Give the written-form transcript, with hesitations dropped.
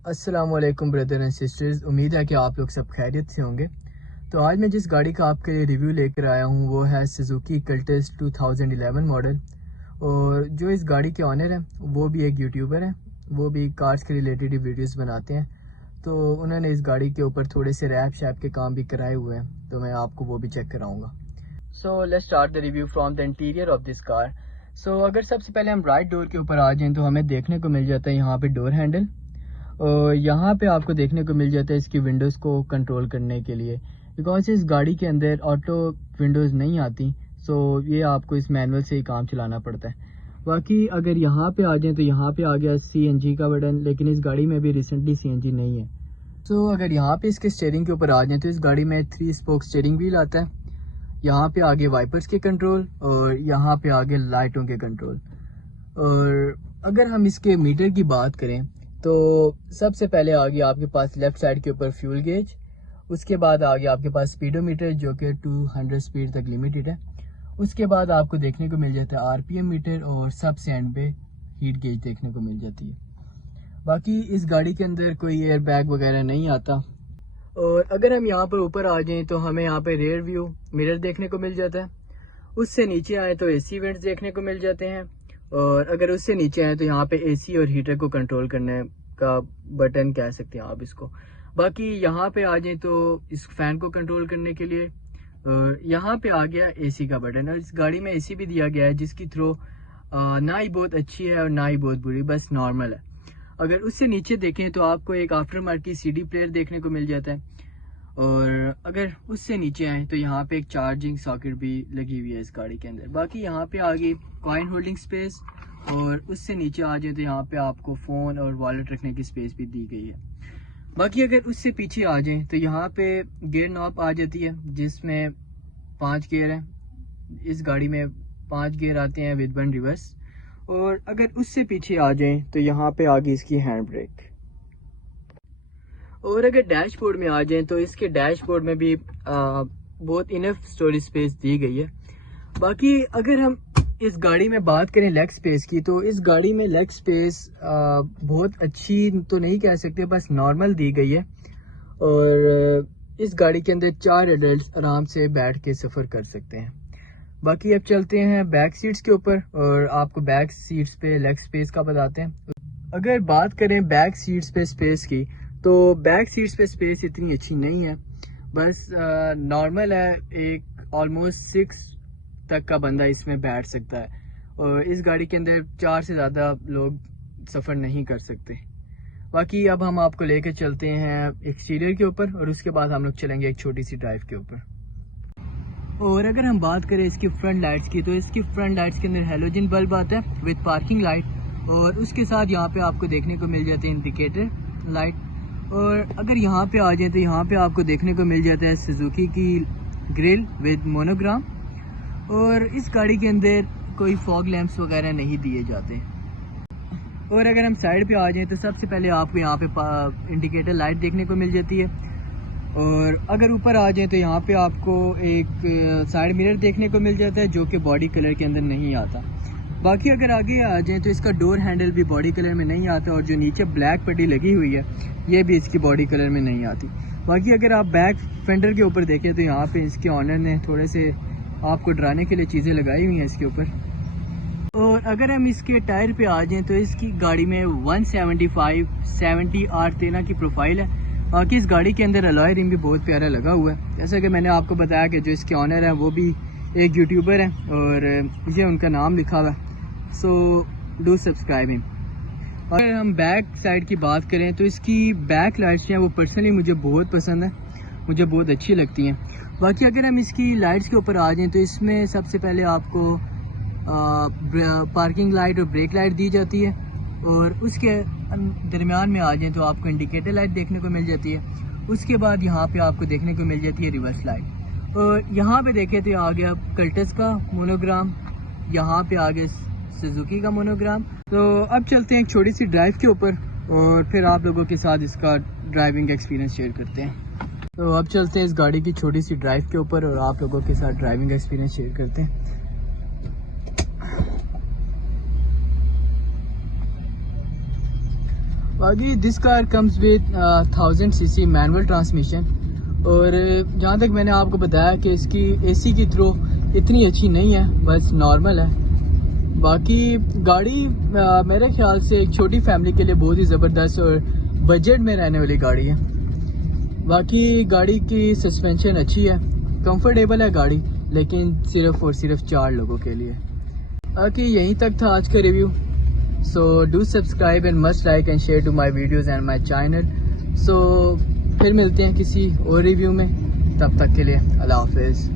अस्सलाम वालेकुम brother and sisters. उम्मीद है कि आप लोग सब खैरियत से होंगे। तो आज मैं जिस गाड़ी का आपके लिए रिव्यू लेकर आया हूँ वो है सुजुकी कल्टस 2011 मॉडल। और जो इस गाड़ी के ऑनर हैं वो भी एक यूट्यूबर हैं, वो भी कार्स के रिलेटेड वीडियोस बनाते हैं। तो उन्होंने इस गाड़ी के ऊपर थोड़े से रैप शैप के काम भी कराए हुए हैं, तो मैं आपको वो भी चेक कराऊँगा। So let's start the review from the interior of this car. So अगर सबसे पहले हम राइट डोर के ऊपर आ जाएँ तो हमें देखने को मिल जाता है यहाँ पे डोर हैंडल। और यहाँ पे आपको देखने को मिल जाता है इसकी विंडोज़ को कंट्रोल करने के लिए, बिकॉज इस गाड़ी के अंदर ऑटो विंडोज़ नहीं आती। सो ये आपको इस मैनुअल से ही काम चलाना पड़ता है। बाकी अगर यहाँ पे आ जाएं तो यहाँ पे आ गया CNG का बटन, लेकिन इस गाड़ी में भी रिसेंटली CNG नहीं है। सो अगर यहाँ पे इसके स्टीयरिंग के ऊपर आ जाएं तो इस गाड़ी में 3 स्पोक स्टीयरिंग व्हील आता है। यहाँ पे आगे वाइपर्स के कंट्रोल और यहाँ पे आगे लाइटों के कंट्रोल। और अगर हम इसके मीटर की बात करें तो सबसे पहले आ गया आपके पास लेफ्ट साइड के ऊपर फ्यूल गेज, उसके बाद आ गया आपके पास स्पीडोमीटर जो कि 200 स्पीड तक लिमिटेड है। उसके बाद आपको देखने को मिल जाता है RPM मीटर और सबसे एंड पे हीट गेज देखने को मिल जाती है। बाकी इस गाड़ी के अंदर कोई एयर बैग वगैरह नहीं आता। और अगर हम यहाँ पर ऊपर आ जाएं तो हमें यहाँ पे रेयर व्यू मिरर देखने को मिल जाता है। उससे नीचे आए तो AC वेंट्स देखने को मिल जाते हैं। और अगर उससे नीचे आए तो यहाँ पे AC और हीटर को कंट्रोल करने का बटन कह सकते हैं आप इसको। बाकी यहाँ पे आ जाए तो इस फैन को कंट्रोल करने के लिए और यहाँ पे आ गया AC का बटन। और इस गाड़ी में AC भी दिया गया है जिसकी थ्रो ना ही बहुत अच्छी है और ना ही बहुत बुरी, बस नॉर्मल है। अगर उससे नीचे देखें तो आपको एक आफ्टर मार्केट CD प्लेयर देखने को मिल जाता है। और अगर उससे नीचे आए तो यहाँ पे एक चार्जिंग सॉकेट भी लगी हुई है इस गाड़ी के अंदर। बाकी यहाँ पे आ गई कॉइन होल्डिंग स्पेस और उससे नीचे आ जाए तो यहाँ पे आपको फ़ोन और वॉलेट रखने की स्पेस भी दी गई है। बाकी अगर उससे पीछे आ जाए तो यहाँ पे गियर नॉब आ जाती है जिसमें 5 गियर हैं। इस गाड़ी में 5 गियर आते हैं विद 1 रिवर्स। और अगर उससे पीछे आ जाए तो यहाँ पे आ गई इसकी हैंड ब्रेक। और अगर डैशबोर्ड में आ जाएं तो इसके डैशबोर्ड में भी बहुत इनफ स्टोरेज स्पेस दी गई है। बाकी अगर हम इस गाड़ी में बात करें लेग स्पेस की तो इस गाड़ी में लेग स्पेस बहुत अच्छी तो नहीं कह सकते, बस नॉर्मल दी गई है। और इस गाड़ी के अंदर 4 एडल्ट आराम से बैठ के सफ़र कर सकते हैं। बाकी अब चलते हैं बैक सीट्स के ऊपर और आपको बैक सीट्स पे लेग स्पेस का बताते हैं। अगर बात करें बैक सीट्स पे स्पेस की तो बैक सीट्स पे स्पेस इतनी अच्छी नहीं है, बस नॉर्मल है। एक ऑलमोस्ट 6 तक का बंदा इसमें बैठ सकता है और इस गाड़ी के अंदर 4 से ज़्यादा लोग सफ़र नहीं कर सकते। बाकी अब हम आपको लेकर चलते हैं एक्सटीरियर के ऊपर और उसके बाद हम लोग चलेंगे एक छोटी सी ड्राइव के ऊपर। और अगर हम बात करें इसकी फ्रंट लाइट्स की तो इसकी फ्रंट लाइट्स के अंदर हेलोजन बल्ब आता है विद पार्किंग लाइट और उसके साथ यहाँ पे आपको देखने को मिल जाते हैं इंडिकेटर लाइट। और अगर यहाँ पे आ जाए तो यहाँ पे आपको देखने को मिल जाता है सुजुकी की ग्रिल विद मोनोग्राम। और इस गाड़ी के अंदर कोई फॉग लैंप्स वगैरह नहीं दिए जाते। और अगर हम साइड पे आ जाएं तो सबसे पहले आपको यहाँ पे इंडिकेटर लाइट देखने को मिल जाती है। और अगर ऊपर आ जाए तो यहाँ पे आपको एक साइड मिरर देखने को मिल जाता है जो कि बॉडी कलर के अंदर नहीं आता। बाकी अगर आगे आ जाए तो इसका डोर हैंडल भी बॉडी कलर में नहीं आता और जो नीचे ब्लैक पट्टी लगी हुई है ये भी इसकी बॉडी कलर में नहीं आती। बाकी अगर आप बैक फेंडर के ऊपर देखें तो यहाँ पे इसके ऑनर ने थोड़े से आपको डराने के लिए चीज़ें लगाई हुई हैं इसके ऊपर। और अगर हम इसके टायर पे आ जाएं तो इसकी गाड़ी में 175/70 R13 की प्रोफाइल है। बाकी इस गाड़ी के अंदर अलॉय रिम भी बहुत प्यारा लगा हुआ है। जैसा कि मैंने आपको बताया कि जो इसके ऑनर है वो भी एक यूट्यूबर है और ये उनका नाम लिखा हुआ है, सो डू सब्सक्राइब हिम। अगर हम बैक साइड की बात करें तो इसकी बैक लाइट्स जो हैं वो पर्सनली मुझे बहुत पसंद है, मुझे बहुत अच्छी लगती हैं। बाकी अगर हम इसकी लाइट्स के ऊपर आ जाएं तो इसमें सबसे पहले आपको पार्किंग लाइट और ब्रेक लाइट दी जाती है और उसके दरमियान में आ जाएं तो आपको इंडिकेटर लाइट देखने को मिल जाती है। उसके बाद यहाँ पे आपको देखने को मिल जाती है रिवर्स लाइट। और यहाँ पे देखें तो आ गया कल्टस का मोनोग्राम, यहाँ पे आ गया सुजुकी का मोनोग्राम। तो अब चलते हैं एक छोटी सी ड्राइव के ऊपर और फिर आप लोगों के साथ इसका ड्राइविंग एक्सपीरियंस शेयर करते हैं। तो अब चलते हैं इस गाड़ी की छोटी सी ड्राइव के ऊपर और आप लोगों के साथ ड्राइविंग एक्सपीरियंस शेयर करते हैं। बाकी this car comes with 1000 cc manual transmission. और जहाँ तक मैंने आपको बताया कि इसकी एसी की थ्रो इतनी अच्छी नहीं है, बस नॉर्मल है। बाकी गाड़ी मेरे ख्याल से एक छोटी फैमिली के लिए बहुत ही ज़बरदस्त और बजट में रहने वाली गाड़ी है। बाकी गाड़ी की सस्पेंशन अच्छी है, कंफर्टेबल है गाड़ी, लेकिन सिर्फ और सिर्फ 4 लोगों के लिए। बाकी यहीं तक था आज का review. So do subscribe and must like and share to my videos and my channel. So फिर मिलते हैं किसी और रिव्यू में, तब तक के लिए अल्लाह हाफिज़।